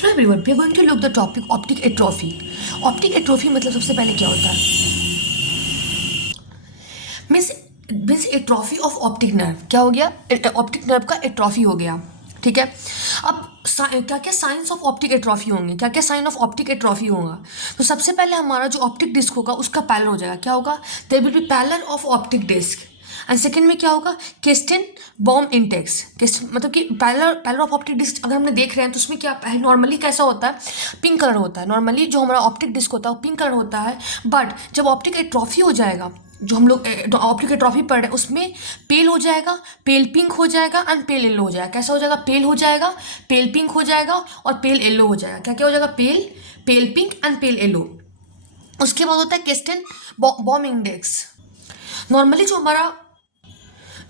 Hello everyone, we are going to look the topic optic atrophy. Optic atrophy मतलब सबसे पहले क्या होता है? Means means atrophy of optic nerve. क्या हो गया? ऑप्टिक नर्व का एट्रोफी हो गया। ठीक है। अब क्या क्या साइंस ऑफ ऑप्टिक एट्रोफी होंगे, क्या क्या साइन ऑफ ऑप्टिक एट्रोफी होगा? तो सबसे पहले हमारा जो ऑप्टिक डिस्क होगा उसका पैलर हो जाएगा। क्या होगा? There will be pallor of optic disc. And second में क्या होगा? केस्टिन बॉम इंडेक्स। केस्टिन मतलब कि पैलर ऑफ ऑप्टिक डिस्क अगर हमने देख रहे हैं तो उसमें क्या नॉर्मली कैसा होता है? पिंक कलर होता है। नॉर्मली जो हमारा ऑप्टिक डिस्क होता है वो पिंक कलर होता है। बट जब ऑप्टिक एट्रोफी हो जाएगा, जो हम लोग ऑप्टिक एट्रोफी पढ़ रहे हैं उसमें पेल हो जाएगा, पेल पिंक हो जाएगा एंड पेल येलो हो जाएगा। कैसा हो जाएगा? पेल हो जाएगा, पेल पिंक हो जाएगा और पेल येलो हो जाएगा। क्या क्या हो जाएगा? पेल पिंक एंड पेल येलो। उसके बाद होता है केस्टिन बॉम इंडेक्स। नॉर्मली जो हमारा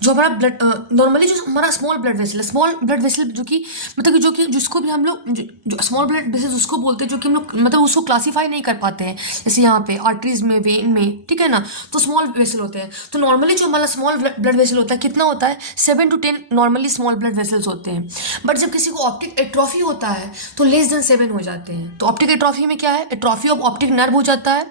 ब्लड नॉर्मली जो हमारा स्मॉल ब्लड वेसल है, स्मॉल ब्लड वेसल जो कि मतलब कि जिसको भी हम लोग जो स्मॉल ब्लड वेसल उसको बोलते हैं, जो कि हम लोग मतलब उसको क्लासीफाई नहीं कर पाते हैं, जैसे यहाँ पे आर्टरीज में, वेन में, ठीक है ना, तो स्मॉल वेसल होते हैं। तो नॉर्मली जो हमारा स्मॉल ब्लड वेसल होता है कितना होता है? 7 to 10 normally small blood vessels होते हैं। बट जब किसी को ऑप्टिक एट्रोफी होता है तो लेस देन 7 हो जाते हैं। तो ऑप्टिक एट्रोफी में क्या है? एट्रोफी ऑफ ऑप्टिक नर्व हो जाता है।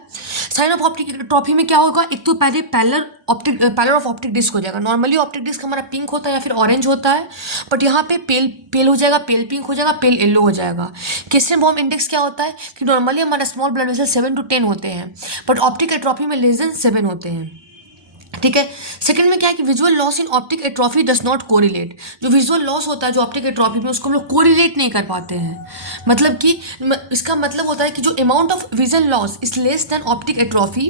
साइन ऑफ ऑप्टिक एट्रोफी में क्या होगा? एक तो पहले पैलर ऑफ ऑप्टिक डिस्क हो जाएगा। नॉर्मली ऑप्टिक डिस्क हमारा पिंक होता है या फिर ऑरेंज होता है, बट यहाँ पे पेल हो जाएगा, पेल पिंक हो जाएगा, पेल येलो हो जाएगा। केस्टिन बॉम इंडेक्स क्या होता है कि नॉर्मली हमारा स्मॉल ब्लड वेसल 7 to 10 होते हैं, बट ऑप्टिक एट्रोफी में लेस देन 7 होते हैं। ठीक है। सेकंड में क्या है कि visual loss in optic atrophy does not correlate. जो विजुअल लॉस होता है जो ऑप्टिक एट्रोफी में, उसको हम लोग कोरिलेट नहीं कर पाते हैं। मतलब कि इसका मतलब होता है कि जो amount of vision loss is less than optic atrophy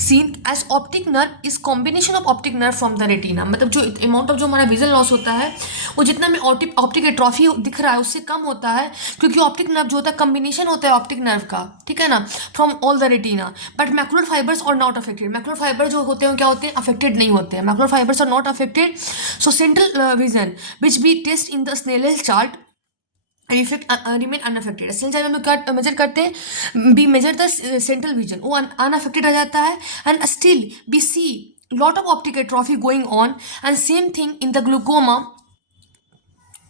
seen as optic nerve is combination of optic nerve from the retina. मतलब जो अमाउंट ऑफ जो हमारा विजन लॉस होता है वो जितना में ऑप्टिक एट्रोफी दिख रहा है उससे कम होता है, क्योंकि ऑप्टिक नर्व जो होता है कॉम्बिनेशन होता है ऑप्टिक नर्व का, ठीक है ना, from all the retina. But macular fibres are not affected. Macular fibre जो होते हैं क्या होते हैं? अफेक्टेड नहीं होते हैं। Macular fibres are not affected. So central vision which be test in the Snellen chart effect remain unaffected. Snellen chart में हम लोग क्या मेजर करते हैं? Be measure the central vision, वो अनअफेक्टेड आ जाता है। And still be see lot of optic atrophy going on, and same thing in the glaucoma,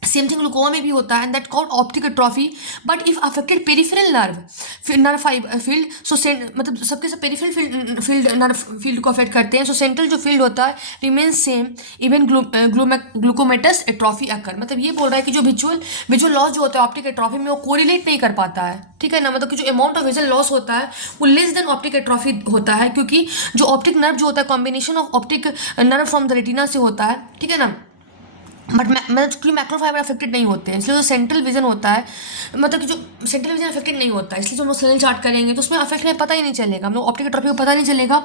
same thing glaucoma में भी होता है, and that called optic atrophy. But if affected peripheral nerve field, so मतलब सबके सब peripheral field nerve field को affect करते हैं। सो सेंट्रल जो फील्ड होता है remain same even glaucomatous atrophy occur. मतलब ये बोल रहा है कि जो विजुअल लॉस जो होता है ऑप्टिक एट्रोफी में वो कोरिलेट नहीं कर पाता है, ठीक है ना। मतलब कि जो अमाउंट ऑफ विजुअल लॉस होता है वो लेस देन ऑप्टिक एट्रोफी होता है, क्योंकि जो ऑप्टिक नर्व जो होता है combination of optic nerve from the retina से होता है, ठीक है ना। बट मतलब मैक्रो फाइबर अफेक्टेड नहीं होते हैं, इसलिए जो सेंट्रल विजन होता है, मतलब कि जो सेंट्रल विजन अफेक्टेड नहीं होता है, इसलिए जो हम लोग स्नेल चार्ट करेंगे तो उसमें अफेक्ट में पता ही नहीं चलेगा, हम लोग ऑप्टिक एट्रोफी को पता नहीं चलेगा।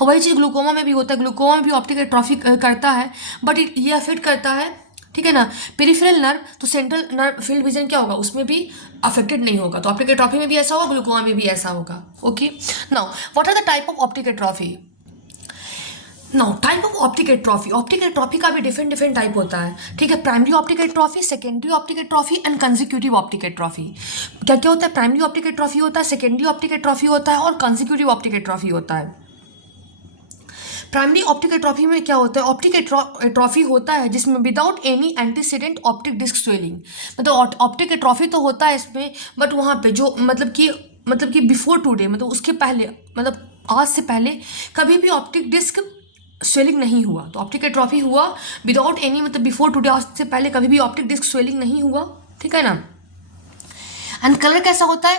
और वही चीज़ ग्लूकोमा में भी होता है, ग्लूकोमा में भी ऑप्टिक एट्रोफी करता है, बट ये अफेक्ट करता है, ठीक है ना, पेरिफेरल नर्व। तो सेंट्रल नर्व फील्ड विजन क्या होगा? उसमें भी अफेक्टेड नहीं होगा। तो ऑप्टिक एट्रोफी में भी ऐसा होगा, ग्लूकोमा में भी ऐसा होगा। Okay, now what are the type of optic atrophy? Now type of optic atrophy. Optic atrophy का भी डिफरेंट टाइप होता है, ठीक है। Primary optic atrophy, secondary optic atrophy and consecutive optic atrophy. क्या क्या होता है? प्राइमरी ऑप्टिक एट्रोफी होता है, सेकेंडरी ऑप्टिक एट्रोफी होता है और कंसेक्यूटिव ऑप्टिक एट्रोफी होता है। प्राइमरी ऑप्टिक एट्रोफी में क्या होता है? ऑप्टिक एट्रोफी होता है जिसमें without any antecedent optic disc swelling. मतलब ऑप्टिक एट्रोफी तो होता है इसमें, बट वहाँ पे जो मतलब कि बिफोर टुडे, मतलब उसके पहले, मतलब आज से पहले कभी भी ऑप्टिक डिस्क स्वेलिंग नहीं हुआ। तो ऑप्टिक एट्रोफी हुआ विदाउट एनी, मतलब बिफोर टुडे, आज से पहले कभी भी ऑप्टिक डिस्क स्वेलिंग नहीं हुआ, ठीक है ना। एंड कलर कैसा होता है?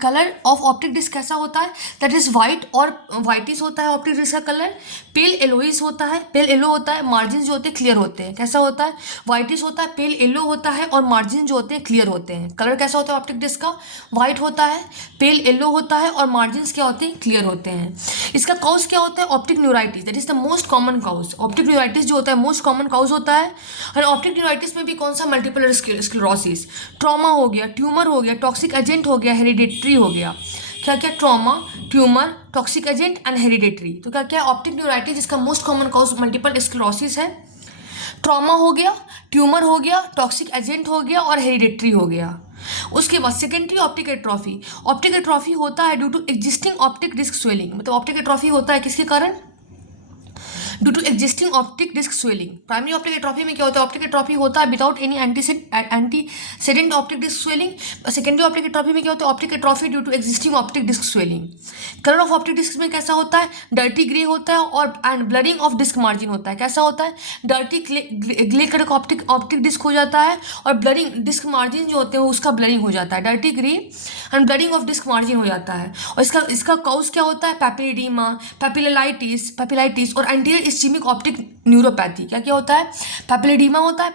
कलर ऑफ ऑप्टिक डिस्क कैसा होता है? दैट इज वाइट और वाइटिस होता है ऑप्टिक डिस्क का कलर। पेल येलोइस होता है, पेल येलो होता है, मार्जिन जो होते हैं क्लियर होते हैं। कैसा होता है? वाइटिस होता है, पेल येलो होता है और मार्जिन जो होते हैं क्लियर होते हैं। कलर कैसा होता है ऑप्टिक डिस्क का? वाइट होता है, पेल येलो होता है और मार्जिन क्या होते हैं? क्लियर होते हैं। इसका कॉज क्या होता है? Optic neuritis, that is the most common cause. Optic neuritis जो होता है मोस्ट कॉमन कॉज होता है। और ऑप्टिक न्यूराइटिस में भी कौन सा? मल्टीपल स्क्लेरोसिस, ट्रॉमा हो गया, ट्यूमर हो गया, टॉक्सिक एजेंट हो गया, हेरिडेटरी हो गया। क्या क्या? Trauma, tumour, toxic agent and hereditary. तो क्या क्या? ऑप्टिक न्यूराइटिस जिसका most common cause multiple sclerosis है, ट्रॉमा हो गया, ट्यूमर हो गया, टॉक्सिक एजेंट हो गया और हेरिडेटरी हो गया। उसके बाद secondary optic atrophy. Optic atrophy होता है due to existing optic disc swelling. मतलब ऑप्टिक एट्रोफी होता है किसके कारण? Due to existing optic disc swelling. Primary optic atrophy में क्या होता है, ऑप्टिक एट्रोफी होता है without any antecedent optic disc swelling. Secondary optic atrophy में क्या होता है, optic atrophy due to existing optic disc swelling. Colour of optic disc में कैसा होता है, डर्टी ग्रे होता है और and blurring of disc margin होता है। कैसा होता है, डर्टी ग्रे कलर का ऑप्टिक डिस्क हो जाता है और ब्लरिंग डिस्क मार्जिन जो होते हैं उसका ब्लरिंग हो जाता है, dirty grey and blurring of disc margin हो जाता है। और इसका कॉज क्या होता है, पैपिलिडीमा, पैपिलाइटिस और एंटीरियर इस्चेमिक ऑप्टिक न्यूरोपैथी। क्या क्या होता है, पैपिलिडीमा होता है,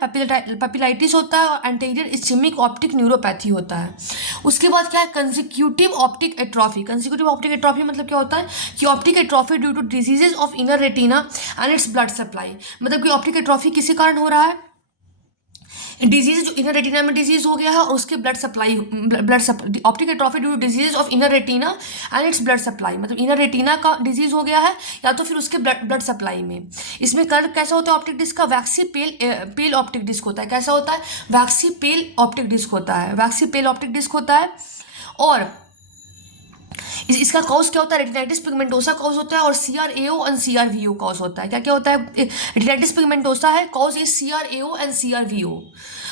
पैपिलाइटिस होता है और एंटीरियर इस्चेमिक ऑप्टिक न्यूरोपैथी होता है। उसके बाद क्या है, consecutive optic atrophy. Consecutive optic atrophy मतलब क्या होता है कि optic atrophy due to diseases of inner retina and its blood supply. मतलब कि ऑप्टिक एट्रोफी किसी कारण हो रहा है, डिजीज जो इनर रेटिना में डिजीज हो गया है और उसके blood supply optic atrophy due to disease of inner retina and its blood supply. मतलब इनर रेटिना का डिजीज हो गया है या तो फिर उसके ब्लड सप्लाई में। इसमें कलर कैसा होता है ऑप्टिक डिस्क का, वैक्सी पेल ऑप्टिक डिस्क होता है। कैसा होता है, वैक्सी पेल ऑप्टिक डिस्क होता है, वैक्सी पेल ऑप्टिक डिस्क होता है। और इसका कॉज क्या होता है, रेटिनाइटिस पिगमेंटोसा कॉज होता है और CRAO एंड CRVO कॉज होता है। क्या क्या होता है, रेटिनाइटिस पिगमेंटोसा है, cause is CRAO and CRVO।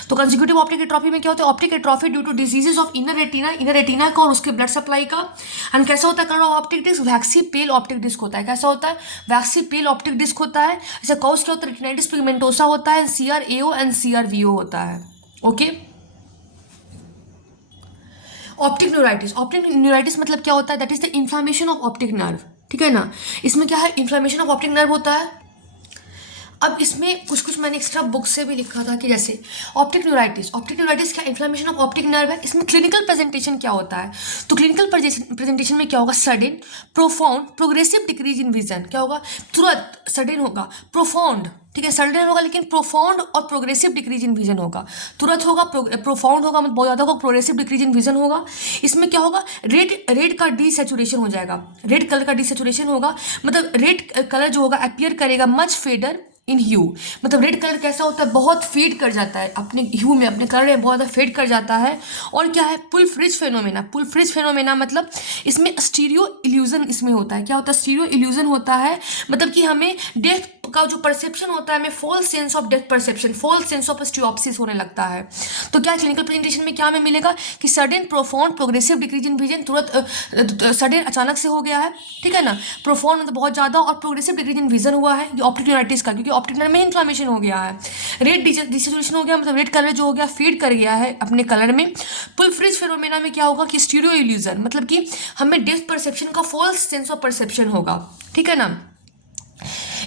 तो कंसेक्यूटिव ऑप्टिक एट्रोफी में क्या होता है, optic atrophy due to diseases of inner retina का और उसके ब्लड सप्लाई का। एंड कैसा होता है colour of optic disc, waxy pale optic disc होता है। कैसा होता है, वैक्सी पेल ऑप्टिक डिस्क होता है। इसका कॉज क्या होता है, रेटिनाइटिस पिगमेंटोसा होता है, CRAO एंड CRVO होता है। ओके। ऑप्टिक न्यूराइटिस मतलब क्या होता है, that is the inflammation of optic nerve. ठीक है ना, इसमें क्या है, इन्फ्लामेशन ऑफ ऑप्टिक नर्व होता है। अब इसमें कुछ मैंने एक्स्ट्रा बुक से भी लिखा था कि जैसे ऑप्टिक न्यूराइटिस क्या इन्फ्लामेशन ऑफ ऑप्टिक नर्व है। इसमें क्लिनिकल प्रेजेंटेशन क्या होता है, तो क्लिनिकल प्रेजेंटेशन में क्या होगा, sudden profound progressive decrease in vision. क्या होगा, तुरंत सडन होगा, प्रोफाउंड, ठीक है, सडन होगा लेकिन प्रोफाउंड और प्रोग्रेसिव डिक्रीज इन विजन होगा। तुरंत होगा, प्रोफाउंड होगा मतलब बहुत ज़्यादा होगा, प्रोग्रेसिव डिक्रीज इन विजन होगा। इसमें क्या होगा, रेड का डीसेचुरेशन हो जाएगा, रेड कलर का डीसेचुरेशन होगा। मतलब रेड कलर जो होगा अपियर करेगा मच फेडर इन ह्यू। मतलब रेड कलर कैसा होता है, बहुत फेड कर जाता है अपने ह्यू में, अपने कलर में बहुत ज़्यादा फेड कर जाता है। और क्या है, पुल फ्रिज फेनोमेना मतलब इसमें स्टीरियो इल्यूजन इसमें होता है। क्या होता है, स्टीरियो इल्यूजन होता है। मतलब कि हमें डेप्थ का जो परसेप्शन होता है, हमें false sense of depth perception, false sense of stereopsis होने लगता है। तो क्या क्लिनिकल प्रेजेंटेशन में क्या हमें मिलेगा कि sudden profound progressive decrease in vision, तुरंत सडन अचानक से हो गया है, ठीक है ना। प्रोफाउंड मतलब बहुत ज़्यादा और प्रोग्रेसिव डिक्रीज इन विजन हुआ है, ये ऑप्टिक न्यूराइटिस का, क्योंकि ऑप्टिक नर्व में इन्फ्लामेशन हो गया है। रेड डिसेचुरेशन हो गया, मतलब रेड कलर जो हो गया फेड कर गया है अपने कलर में। पुल फ्रिज फेनोमेना में क्या होगा कि स्टीरियो इल्यूजन, मतलब कि हमें डेप्थ परसेप्शन का फॉल्स सेंस ऑफ परसेप्शन होगा, ठीक है ना।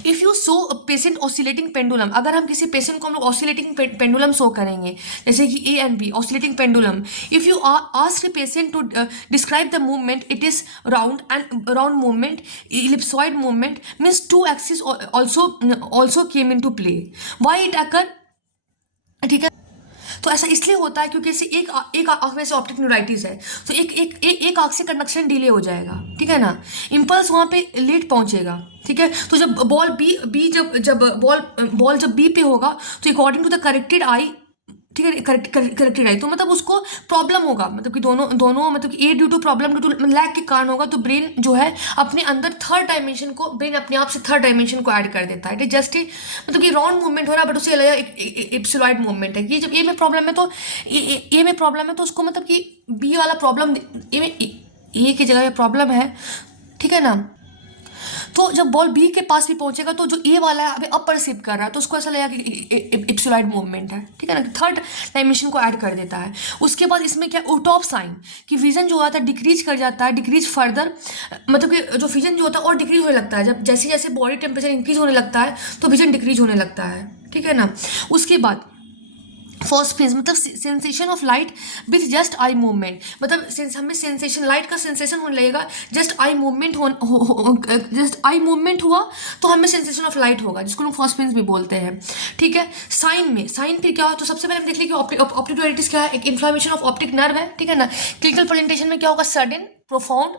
If you show patient oscillating pendulum, अगर हम किसी पेशेंट को हम लोग ऑसिलेटिंग पेंडुलम शो करेंगे, जैसे कि A and B oscillating pendulum. If you ask the patient to describe the movement, it is round movement, ellipsoid movement, means two axis also came in to play, why it occur, ठीक है। तो ऐसा इसलिए होता है क्योंकि इसे एक आँख में से ऑप्टिक न्यूराइटिस है, तो एक आँख से कंडक्शन डिले हो जाएगा, ठीक है ना। इम्पल्स वहाँ पे लेट पहुँचेगा, ठीक है। तो जब बॉल बॉल जब बी पे होगा तो अकॉर्डिंग टू द करेक्टेड आई, ठीक है, करेक्टेड आई, तो मतलब उसको प्रॉब्लम होगा, मतलब कि दोनों मतलब कि a due to problem due to lack के कारण होगा। तो ब्रेन जो है अपने अंदर थर्ड डायमेंशन को, ब्रेन अपने आप से थर्ड डायमेंशन को ऐड कर देता है। इट जस्ट मतलब कि राउंड मूवमेंट हो रहा है बट उसे अलग इप्सिलॉइड मूवमेंट है। ये जब ए में प्रॉब्लम है तो उसको मतलब कि बी वाला प्रॉब्लम ए की जगह प्रॉब्लम है, ठीक है ना। तो जब बॉल बी के पास भी पहुंचेगा तो जो ए वाला है अभी अप परसीव कर रहा है तो उसको ऐसा लगेगा कि इप्सिलॉइड मूवमेंट है, ठीक है ना, थर्ड डायमेंशन को ऐड कर देता है। उसके बाद इसमें क्या ओटॉप साइन कि विजन जो होता है डिक्रीज कर जाता है, डिक्रीज फर्दर, मतलब कि जो विजन जो होता है और डिक्रीज होने लगता है जब जैसे जैसे बॉडी टेम्परेचर इंक्रीज होने लगता है तो विजन डिक्रीज होने लगता है, ठीक है ना। उसके बाद फॉस्फिन्स मतलब sensation of light with just eye movement, मतलब हमें सेंसेशन लाइट का सेंसेशन होने लगेगा, जस्ट आई मूवमेंट हुआ तो हमें सेंसेशन ऑफ लाइट होगा, जिसको लोग फॉस्फिन्स भी बोलते हैं, ठीक है। साइन फिर क्या हो, तो सबसे पहले हम देख लें कि ऑप्टिक न्यूराइटिस क्या है, एक इन्फ्लामेशन ऑफ ऑप्टिक नर्व है, ठीक है ना। क्लिनिकल प्रेजेंटेशन में क्या होगा, sudden profound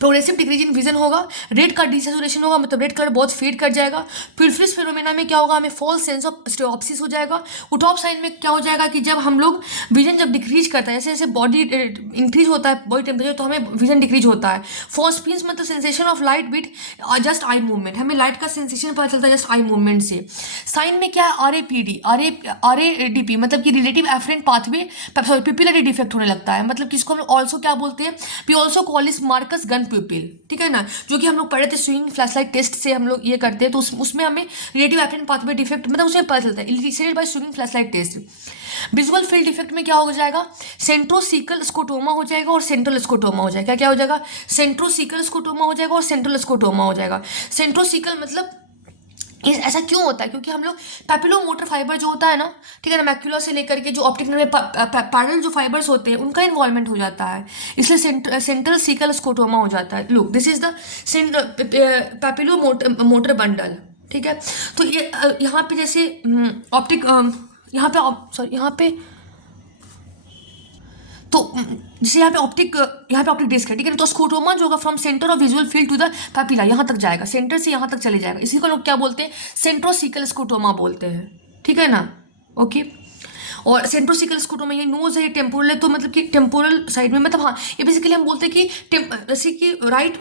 progressive decrease in vision होगा, रेड का डिसेचुरेशन होगा, मतलब रेड कलर बहुत फेड कर जाएगा। पिरफिस फिनोमेना में क्या होगा, हमें फॉल्स सेंस ऑफ स्टेओप्सिस हो जाएगा। उटॉप साइन में क्या हो जाएगा कि जब हम लोग विजन जब डिक्रीज करता है, जैसे जैसे बॉडी इंक्रीज होता है बॉडी टेम्परेचर, तो हमें विजन डिक्रीज होता है। फॉस्पिन्स मतलब sensation of light with just eye movement, हमें लाइट का सेंसेशन पता चलता है जस्ट आई मूवमेंट से। साइन में क्या है, RAPD RADP मतलब कि relative afferent pathway, sorry pupillary defect होने लगता है, मतलब किसको हम ऑल्सो क्या बोलते हैं, वी ऑल्सो कॉल इस मार्कस गन प्यूपिल, ठीक है ना, जो कि हम लोग पढ़े थे स्विंग फ्लैशलाइट टेस्ट से हम लोग ये करते हैं, तो उसमें हमें रिलेटिव एफरेंट पाथवे डिफेक्ट मतलब उसे पता चलता है, elicited by swinging flashlight test. Visual field defect में क्या हो जाएगा, सेंट्रोसिकल स्कोटोमा हो जाएगा और सेंट्रल स्कोटोमा हो जाएगा। क्या क्या हो जाएगा, सेंट्रोसिकल स्कोटोमा हो जाएगा और सेंट्रल स्कोटोमा हो जाएगा। सेंट्रोसिकल मतलब ऐसा क्यों होता है, क्योंकि हम लोग पैपिलोमोटर फाइबर जो होता है ना, ठीक है ना, मैक्यूला से लेकर के जो ऑप्टिक नर्व में पैरल जो फाइबर्स होते हैं उनका इन्वॉल्वमेंट हो जाता है, इसलिए सेंट्रल सीकल स्कोटोमा हो जाता है। Look this is the papillomacular bundle, ठीक है। तो ये यहाँ पे जैसे ऑप्टिक यहाँ पे सॉरी यहाँ पे तो जैसे यहाँ पे ऑप्टिक डिस्क है, ठीक है ना, तो स्कोटोमा जो होगा from centre of visual field to the papilla, यहाँ तक जाएगा, सेंटर से यहाँ तक चले जाएगा, इसी को लोग क्या बोलते हैं, सेंट्रोसिकल स्कोटोमा बोलते हैं, ठीक है ना, ओके। और सेंट्रोसिकल स्कोटोमा ये नोज है, ये टेम्पोरल है, तो मतलब कि टेम्पोरल साइड में, मतलब हाँ ये बेसिकली हम बोलते हैं कि जैसे कि राइट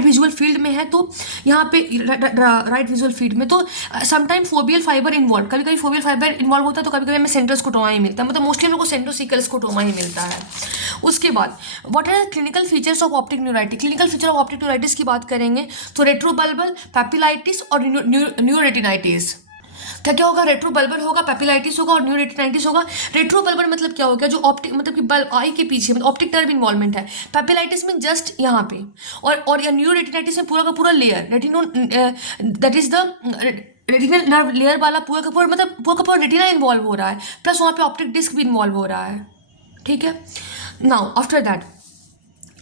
विजुअल फील्ड में है, तो यहाँ पे राइट विजुअल फील्ड में तो समटाइम फोबियल फाइबर इन्वॉल्व, कभी कभी फोबियल फाइबर इन्वॉल्व होता है, तो कभी कभी हमें सेंट्रल स्कोटोमा ही मिलता है, मतलब मोस्टली हम लोग को सेंट्रोसिकल स्कोटोमा ही मिलता है। उसके बाद what are clinical features of optic neuritis, clinical feature of optic neuritis की बात करेंगे तो रेट्रोबल्बल, पैपिलाइटिस और न्यूरोरेटिनाइटिस। क्या क्या होगा, रेट्रोबल्बर होगा, पैपिलाइटिस होगा और न्यूरोरेटिनाइटिस होगा। रेट्रोबल्बर मतलब क्या होगा, जो ऑप्टिक मतलब कि बल्ब आई के पीछे मतलब ऑप्टिक नर्व इन्वॉल्वमेंट है। पैपिलाइटिस में जस्ट यहाँ पे, और न्यूरोरेटिनाइटिस में पूरा का पूरा layer रेटिनो, that is the retinal nerve layer वाला पूरा का पूरा, मतलब पूरा का पूरा रेटिना इन्वॉल्व हो रहा है, प्लस वहाँ पे ऑप्टिक डिस्क भी इन्वॉल्व हो रहा है, ठीक है। नाउ आफ्टर दैट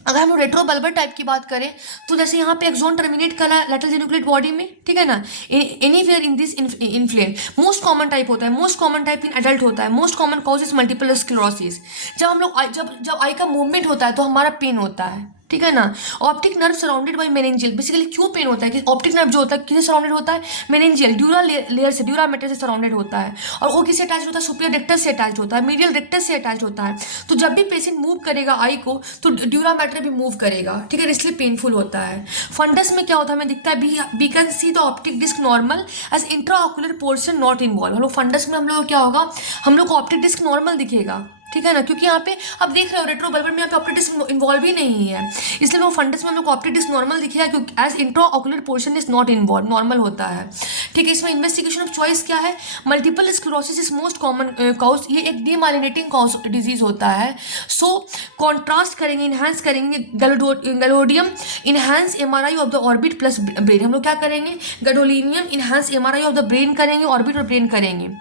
अगर हम रेट्रोबल्बर टाइप की बात करें तो जैसे यहाँ पे एक्सोन टर्मिनेट कर रहा है लेटरल जेनिकुलेट बॉडी में, ठीक है ना, anywhere in this inflame. Most common type होता है, most common type in adult होता है, most common cause is multiple sclerosis. जब हम लोग जब आई का मूवमेंट होता है तो हमारा पेन होता है, ठीक है ना। Optic nerve surrounded by meningeal, basically क्यों पेन होता है कि ऑप्टिक नर्व जो होता है किससे सराउंडेड होता है, मेनिंजियल ड्यूरा लेयर से, ड्यूरा मैटर से सराउंडेड होता है, और वो किससे अटैच होता है, सुपीरियर रेक्टस से अटैच होता है, मीडियल रेक्टस से अटैच होता है। तो जब भी पेशेंट मूव करेगा आई को तो ड्यूरा मैटर भी मूव करेगा, ठीक है, इसलिए पेनफुल होता है। फंडस में क्या होता है, हमें दिखता है we can see the optic disc normal as intraocular portion not involve. हम लोग फंडस में हम लोग क्या होगा, हम लोग को ऑप्टिक डिस्क नॉर्मल दिखेगा, ठीक है ना, क्योंकि यहाँ पे अब देख रहे हो रेट्रोबल्बर में यहाँ पे ऑप्टिक डिस्क इन्वॉल्व ही नहीं है, इसलिए वो फंडस में हम लोग को ऑप्टिक डिस्क नॉर्मल दिखेगा, क्योंकि as intraocular portion is not involve, normal होता है, ठीक है। इसमें इन्वेस्टिगेशन ऑफ चॉइस क्या है, multiple sclerosis is most common cause, ये एक डीमाइलिनेटिंग कॉज डिजीज होता है। सो कॉन्ट्रास्ट करेंगे, इन्हांस करेंगे gadolinium enhance MRI of the orbit plus brain, हम लोग क्या करेंगे, gadolinium enhance MRI of the brain करेंगे, ऑर्बिट और ब्रेन करेंगे,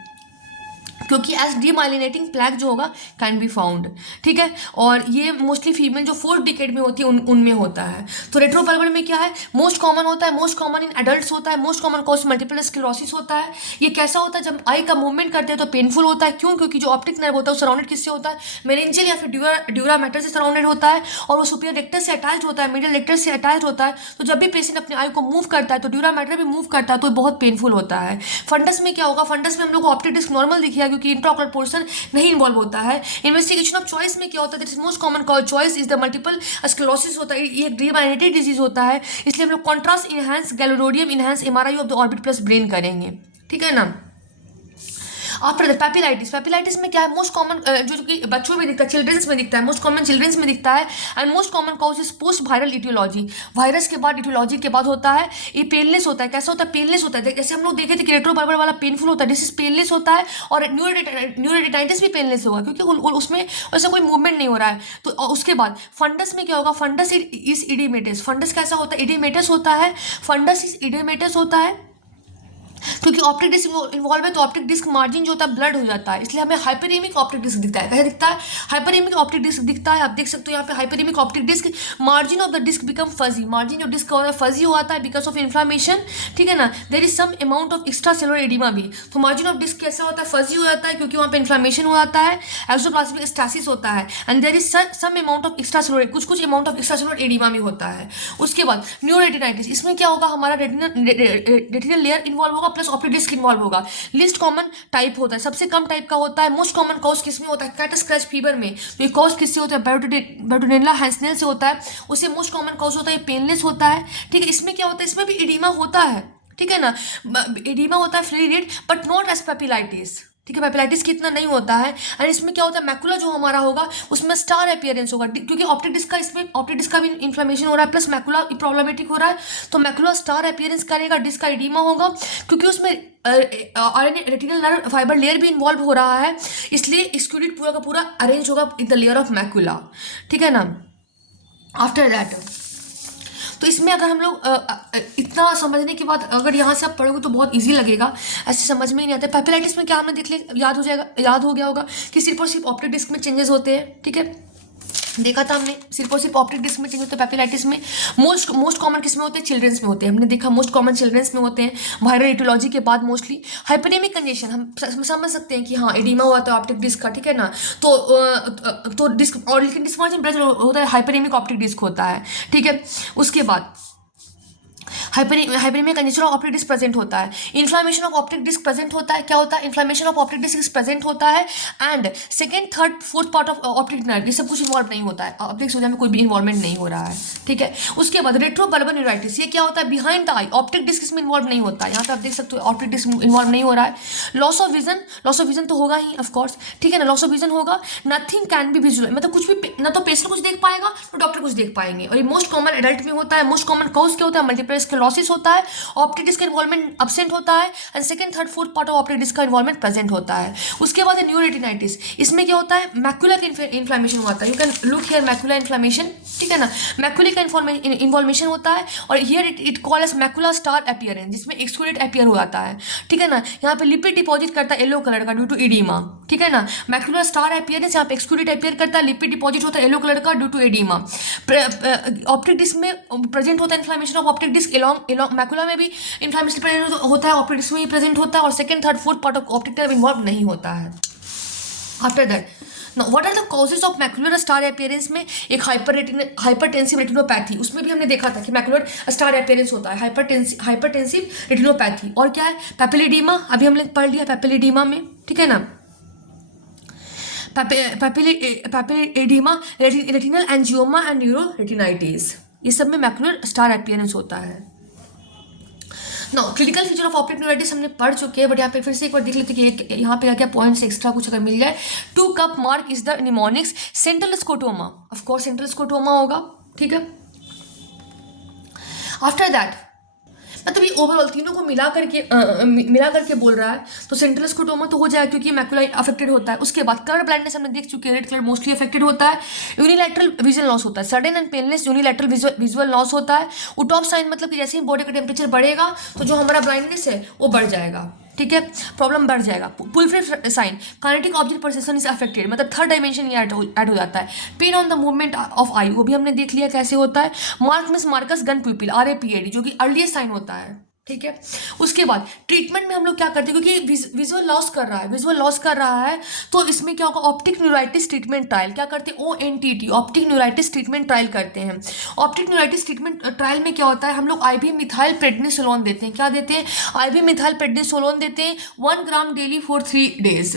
क्योंकि एज डीमाइलिनेटिंग प्लैक जो होगा कैन बी फाउंड, ठीक है। और ये मोस्टली फीमेल जो 4th डिकेड में होती है उनमें होता है। तो रेट्रोबल्बर में क्या है, मोस्ट कॉमन होता है, मोस्ट कॉमन इन एडल्ट्स होता है, most common cause multiple sclerosis होता है। ये कैसा होता है, जब आई का मूवमेंट करते हैं तो पेनफुल होता है, क्यों, क्योंकि जो ऑप्टिक नर्व होता है वो सराउंडेड किससे होता है, मेनिंजियल या फिर ड्यूरा मैटर से सराउंडेड होता है, और वो सुपीरियर रेक्टस से अटैच होता है, मीडियल रेक्टस से अटैच होता है। तो जब भी पेशेंट अपने आई को मूव करता है तो ड्यूरा मैटर भी मूव करता है, तो बहुत पेनफुल होता है। फंडस में क्या होगा, फंडस में हम लोग को ऑप्टिक डिस्क नॉर्मल दिखेगा, क्योंकि इंट्राऑक्यूलर पोर्शन नहीं इन्वॉल्व होता है। इन्वेस्टिगेशन ऑफ चॉइस में क्या होता है, that is most common cause choice is the multiple sclerosis होता है, ये एक डीमाइलिनेटेड डिजीज होता है, इसलिए हम लोग contrast enhance gadolinium enhance MRI of the orbit plus brain करेंगे, ठीक है ना। आफ्टर द पैपिलाइटिस, पैपिलाइटिस में क्या है, मोस्ट कॉमन जो कि बच्चों में दिखता है, चिल्ड्रंस में दिखता है, मोस्ट कॉमन चिल्ड्रंस में दिखता है, and most common cause is post viral aetiology, virus के बाद इटियोलॉजी के बाद होता है। ये पेनलेस होता है, कैसा होता है, पेनलेस होता है, जैसे हम लोग देखे थे कि रेट्रोबल्बर वाला पेनफुल होता है, दिस इज पेनलेस होता है, और न्यूरोरेटिनाइटिस भी पेनलेस होगा, क्योंकि उसमें ऐसा कोई मूवमेंट नहीं हो रहा है। तो उसके बाद फंडस में क्या होगा, फंडस इज इडीमेटस, फंडस कैसा होता है, इडीमेटस होता है, फंडस इज इडीमेटस होता है, क्योंकि ऑप्टिक डिस्क इन्वॉल्व है तो ऑप्टिक डिस्क मार्जिन जो होता है ब्लड हो जाता है, इसलिए हमें हाइपरेमिक ऑप्टिक डिस्क दिखता है। कैसे दिखता है? हाइपरेमिक ऑप्टिक डिस्क दिखता है। आप देख सकते हो यहाँ पे hyperaemic optic disc, margin of the disc become fuzzy, margin जो डिस्क होता है फजी हो जाता है बिकॉज ऑफ इन्फ्लामेशन, ठीक है ना। There is some amount of extra cellular oedema भी, तो मार्जिन ऑफ डिस्क कैसा होता है? फजी हो जाता है क्योंकि वहाँ पे इन्फ्लामेशन हो जाता है, एक्सोप्लाज्मिक स्टैसिस होता है, and there is some amount of extra cellular, कुछ amount of extra cellular oedema भी होता है। उसके बाद न्यूरोरेटिनाइटिस, इसमें क्या होगा? हमारा रेटिनल लेयर इन्वॉल्व होगा प्लस ऑप्टिक डिस्क इन्वॉल्व होगा। लिस्ट कॉमन टाइप होता है, सबसे कम टाइप का होता है। मोस्ट कॉमन कॉज किसमें होता है? कैट स्क्रैच फीवर में। तो ये कॉज किससे होता है? बायोटिनेला हैंसनेल से होता है। उससे मोस्ट कॉमन कॉज होता है, पेनलेस होता है, ठीक है। इसमें क्या होता है? इसमें भी एडिमा होता है, ठीक है ना। एडिमा होता है फ्री रेड बट नॉट एज पेपिलाइटिस, ठीक है। पेपिलाइटिस की इतना नहीं होता है। एंड इसमें क्या होता है? मैकुला जो हमारा होगा उसमें स्टार अपीयरेंस होगा, क्योंकि ऑप्टिक डिस्क का, इसमें ऑप्टिक डिस्क का भी इन्फ्लेमेशन हो रहा है प्लस मैकुला प्रॉब्लमेटिक हो रहा है, तो मैकुला स्टार अपीयरेंस करेगा, डिस्क का एडिमा होगा, क्योंकि उसमें RNA retinal nerve fibre layer भी इन्वॉल्व हो रहा है, इसलिए एक्सक्लूडेड पूरा का पूरा अरेंज होगा in the layer of macula, ठीक है ना। आफ्टर दैट, तो इसमें अगर हम लोग इतना समझने के बाद अगर यहाँ से आप पढ़ोगे तो बहुत इजी लगेगा, ऐसे समझ में ही नहीं आता। पेपिलाइटिस में क्या हमने देख लिया, याद हो गया होगा कि सिर्फ और सिर्फ ऑप्टिक डिस्क में चेंजेस होते हैं, ठीक है। देखा था हमने, सिर्फ और सिर्फ ऑप्टिक डिस्क में चेंज होते हैं पेपिलाइटिस में। मोस्ट कॉमन किस में होते हैं? चिल्ड्रंस में होते हैं। हमने देखा मोस्ट कॉमन चिल्ड्रंस में होते हैं, वायरल एटियोलॉजी के बाद मोस्टली। हाइपरेमिक कंजेशन हम समझ सकते हैं कि हाँ एडिमा हुआ था ऑप्टिक डिस्क का, ठीक है ना। तो डिस्क और लेकिन डिस्क मार्जिन ब्रेथ होता है, हाइपरेमिक ऑप्टिक डिस्क होता है, ठीक है। उसके बाद hyperaemic congestion of optic disc present होता है, inflammation of optic disc present होता है। क्या होता है? Inflammation of optic disc present होता है, and second third fourth part of optic nerve, ये सब कुछ इन्वॉल्व नहीं होता है, ऑप्टिक सोजा में कोई भी इन्वॉल्वमेंट नहीं हो रहा है, ठीक है। उसके बाद रेट्रोबल्बर न्यूराइटिस, ये क्या होता है? Behind the eye, optic disc इसमें इन्वॉल्व नहीं होता है, यहाँ पे आप देख सकते हो ऑप्टिक डिस्क इन्वॉल्व नहीं हो रहा है। लॉस ऑफ विजन तो होगा ही ऑफकोर्स, ठीक है ना। लॉस ऑफ विजन होगा, नथिंग कैन बी विजुअल, मतलब कुछ भी ना तो पेशेंट कुछ देख पाएगा ना डॉक्टर कुछ देख पाएंगे, और ये मोस्ट कॉमन एडल्ट में होता है। मोस्ट कॉमन कॉज क्या होता है? मल्टीपल स्क्लेरोसिस होता है, ऑप्टिक डिस्क का इन्वॉल्वमेंट अब्सेंट होता है, and second third fourth part of optic disc का इन्वॉल्वमेंट प्रेजेंट होता है। उसके बाद न्यूरोरेटिनाइटिस, इसमें क्या होता है? मैकुलर इन्फ्लेमेशन होता है, you can look here macular inflammation, ठीक है ना। मैकुलर का इन्वॉल्वेशन होता है, और here it call as macular star appearance, जिसमें एक्सक्लूडेड अपीयर हो जाता है, ठीक है ना। यहाँ पे लिपिड डिपॉजिट करता है येलो कलर का ड्यू टू एडिमा, ठीक है ना। मैकुलर स्टार अपीयरेंस यहाँ पे एक्सक्लूडेड अपीयर करता है, लिपिड डिपॉजिट होता है येलो कलर का due to oedema. Optic disc में प्रेजेंट होता है inflammation of optic disc, along macula में भी इन्फ्लेमेशन प्रेजेंट होता है, ऑप्टिक डिस्क में भी प्रेजेंट होता है, और second third fourth part of optic nerve involve नहीं होता है। After that, what are the causes of macular star appearance में एक हाइपरटेंसिव रेटिनोपैथी, उसमें भी हमने देखा था कि मैकुलर स्टार अपीयरेंस होता है, हाइपरटेंसिव रेटिनोपैथी। और क्या है? पेपिलिडीमा, अभी हमने पढ़ लिया पेपिलिडीमा में, ठीक है ना। पेपिलिडीमा, रेटिनल एंजियोमा एंड न्यूरोरेटिनाइटिस, ये सब में मैकुलर स्टार अपीयरेंस होता है। Now critical feature of optic neuritis हमने पढ़ चुके हैं, बट यहाँ पे फिर से एक बार देख लेते हैं कि यहाँ पे क्या क्या पॉइंट्स एक्स्ट्रा कुछ अगर मिल जाए। 2 cup mark is the mnemonics, central scotoma, of course central scotoma होगा, ठीक है। आफ्टर दैट, मतलब ये ओवरऑल तीनों को मिला करके बोल रहा है, तो सेंट्रल स्कोटोमा तो हो जाएगा क्योंकि मैकुला अफेक्टेड होता है। उसके बाद कलर ब्लाइंडनेस हमने देख चुके हैं, रेड कलर मोस्टली अफेक्टेड होता है। यूनिलैटरल विजन लॉस होता है, sudden and painless unilateral visual loss होता है। उटॉप साइन मतलब कि जैसे ही बॉडी का टेम्परेचर बढ़ेगा तो जो हमारा ब्लाइंडनेस है वो बढ़ जाएगा, ठीक है, प्रॉब्लम बढ़ जाएगा। Pulfrich sign, kinetic object perception is affected, मतलब थर्ड डायमेंशन ये ऐड हो जाता है। Pain on the movement of eye, वो भी हमने देख लिया कैसे होता है। Mark miss Marcus Gunn pupil, RAPAD, जो कि अर्लीस्ट साइन होता है, ठीक है। उसके बाद ट्रीटमेंट में हम लोग क्या करते हैं, क्योंकि विजुअल लॉस कर रहा है, तो इसमें क्या होगा? ऑप्टिक न्यूराइटिस ट्रीटमेंट ट्रायल क्या करते हैं? ONTT, optic neuritis treatment trial करते हैं। ऑप्टिक न्यूराइटिस ट्रीटमेंट ट्रायल में क्या होता है? हम लोग IV मिथाइल प्रेडनिसोलोन देते हैं। क्या देते हैं? IV मिथाइल प्रेडनिसोलोन देते हैं 1 ग्राम डेली फॉर 3 डेज।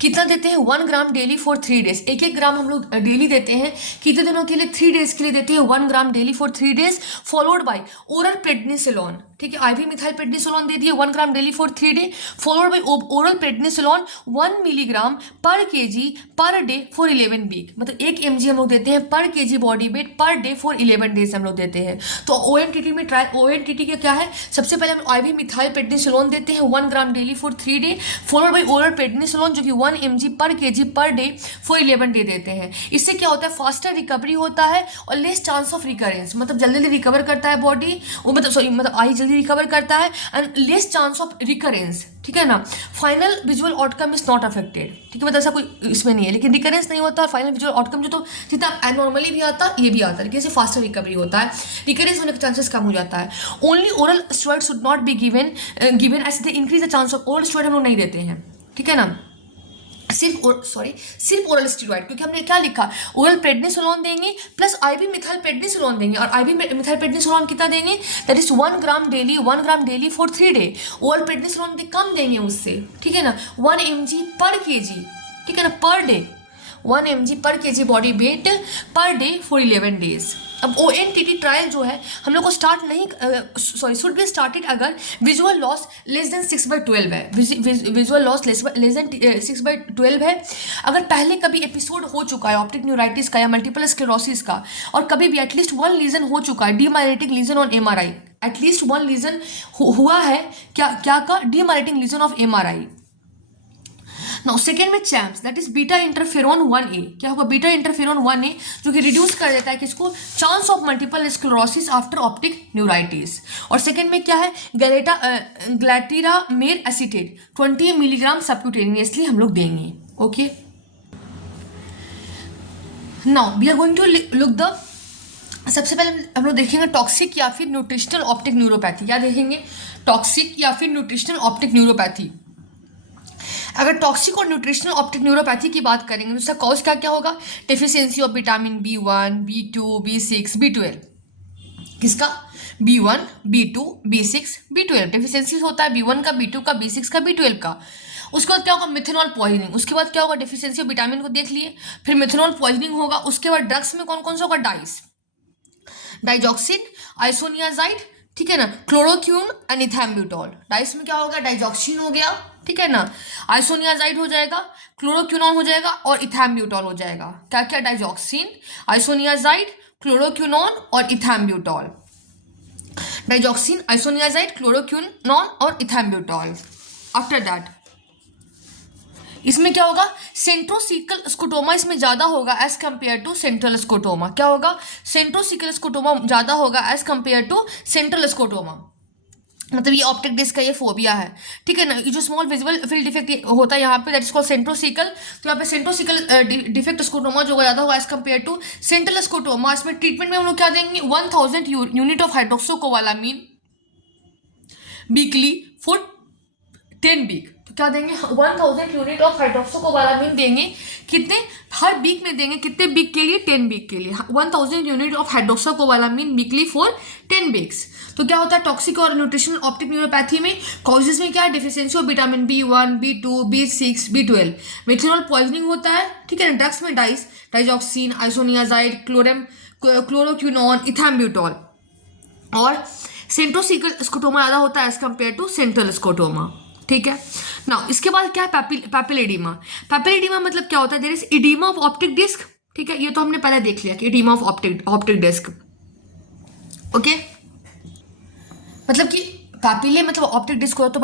कितना देते हैं? 1 ग्राम डेली फॉर 3 डेज, 1 ग्राम हम लोग डेली देते हैं। कितने दिनों के लिए? 3 डेज के लिए देते हैं 1 gram daily for 3 days, followed by oral prednisolone, ठीक है। IV मिथाइल प्रेडनिसोलोन दे दिए 1 gram daily for 3 day, followed by oral prednisolone 1 milligram per kg per day for 11 week, मतलब 1 mg हम लोग देते हैं per kg body weight per day for 11 days हम लोग देते हैं। तो ONTT में ONTT का क्या है? सबसे पहले हम IV मिथाइल प्रेडनिसोलोन देते हैं 1 gram daily for 3 day, followed by oral prednisolone जो कि 1 mg पर kg per day for 11 day देते हैं। इससे क्या होता है? फास्टर रिकवरी होता है और लेस चांस ऑफ रिकरेंस, मतलब जल्दी जल्दी रिकवर करता है बॉडी, मतलब आई जल्दी जल्दी रिकवर करता है and less chance of recurrence, ठीक है ना। Final visual outcome is not affected, ठीक है, मतलब ऐसा कोई इसमें नहीं है, लेकिन रिकरेंस नहीं होता और फाइनल विजुअल आउटकम जो तो जितना नॉर्मली भी आता ये भी आता है, लेकिन इससे फास्टर रिकवरी होता है, रिकरेंस होने का चांसेस कम हो जाता है। Only oral steroid should not be given as they increase the chance of, oral steroid हम लोग नहीं देते हैं, ठीक है ना, सिर्फ ओरल स्टेरॉइड, क्योंकि हमने क्या लिखा, ओरल प्रेडनिसोलोन देंगे प्लस आईवी मिथाइल प्रेडनिसोलोन देंगे, और आईवी मिथाइल प्रेडनिसोलोन कितना देंगे, that is 1 gram daily for 3 day. Oral prednisolone कम देंगे उससे, ठीक है ना, 1 mg पर kg, ठीक है ना, पर डे 1 mg पर kg body weight per day for 11 days. अब ONTT ट्रायल जो है हम लोग को स्टार्ट नहीं शुड बी स्टार्टेड अगर विजुअल लॉस लेस देन 6/12 है, विजुअल लॉस लेस देन 6/12 है। अगर पहले कभी एपिसोड हो चुका है ऑप्टिक न्यूराइटिस का या मल्टीपल स्क्लेरोसिस का, और कभी भी एटलीस्ट 1 लीजन हो चुका है, demyelinating lesion on MRI, at least 1 lesion हुआ है, क्या का demyelinating lesion of MRI। Now second में champs, that is beta interferon 1A, क्या होगा, बीटा इंटरफेरोन 1A जो कि रिड्यूस कर देता है किसको, chance of multiple sclerosis after optic neuritis. और सेकेंड में क्या है, ग्लैटिरामेर एसीटेट 20 मिलीग्राम सबक्यूटेनियसली हम लोग देंगे, okay. Now we are going to look the, सबसे पहले हम लोग देखेंगे टॉक्सिक या फिर न्यूट्रिशनल ऑप्टिक न्यूरोपैथी। क्या देखेंगे, टॉक्सिक या फिर न्यूट्रिशनल ऑप्टिक न्यूरोपैथी। अगर टॉक्सिक और न्यूट्रिशनल ऑप्टिक न्यूरोपैथी की बात करेंगे तो उसका कॉज क्या क्या होगा, deficiency of vitamin B1, B2, B6, B12, किसका, B1, B2, B6, B12, deficiency होता है B1 का, B2 का, B6 का, B12 का। उसके बाद क्या होगा, मिथेनॉल पॉइजनिंग, उसके बाद क्या होगा, डेफिशिएंसी ऑफ विटामिन को देख लिए, फिर मिथेनॉल पॉइजनिंग होगा। उसके बाद ड्रग्स में कौन कौन सा होगा, डाइजॉक्सिन, आइसोनियाजाइड, ठीक है ना, क्लोरोक्यून एंड इथैम्ब्यूटॉल। डाइस में क्या होगा, डाइजॉक्सिन हो गया, ठीक है ना, आइसोनियाजाइड हो जाएगा, क्लोरोक्यूनॉन हो जाएगा और इथैम्ब्यूटॉल हो जाएगा। क्या क्या, डाइजॉक्सिन, आइसोनियाजाइड, क्लोरोक्यूनॉन और इथैम्ब्यूटॉल, डाइजॉक्सिन, आइसोनियाजाइड, क्लोरोक्यूनॉन और इथैम्ब्यूटॉल। आफ्टर दैट इसमें क्या होगा, सेंट्रोसिकल स्कोटोमा इसमें ज़्यादा होगा as compare to central scotoma. क्या होगा, सेंट्रोसिकल स्कोटोमा ज़्यादा होगा as compare to central scotoma, मतलब ये ऑप्टिक डिस्क का ये फोबिया है, ठीक है ना। ये जो स्मॉल विजिबल फील्ड डिफेक्ट होता है यहाँ पे, दैट इज कॉल्ड सेंट्रोसिकल। तो यहाँ पे सेंट्रोसिकल डिफेक्ट स्कोटोमा जो ज़्यादा होगा as compare to central scotoma. इसमें ट्रीटमेंट में हम लोग क्या देंगे, 1000 unit of hydroxocobalamin weekly for 10 week. तो क्या देंगे, 1000 यूनिट ऑफ हाइड्रोक्सोकोबालामीन देंगे, कितने, हर वीक में देंगे, कितने वीक के लिए, 10 वीक के लिए, 1000 unit of hydroxocobalamin weekly for 10 weeks. तो क्या होता है, टॉक्सिक और न्यूट्रिशनल ऑप्टिक न्यूरोपैथी में कॉजेज में क्या है, deficiency of vitamin B1, B2, B6, B12, methanol poisoning होता है, ठीक है ना। ड्रग्स में डाइजॉक्सिन, आइसोनियाजाइड, क्लोरोक्यूनॉन, इथैम्ब्यूटॉल। और सेंट्रोसिकल स्कोटोमा ज़्यादा होता है as compare to central scotoma, ठीक है ना। इसके बाद क्या है, पैपिलेडिमा। पैपिलेडिमा मतलब क्या होता है, there is oedema of optic disc, ठीक है, ये तो हमने पहले देख लिया कि oedema of optic disc, okay. मतलब कि पैपिले मतलब ऑप्टिक डिस्क हो तो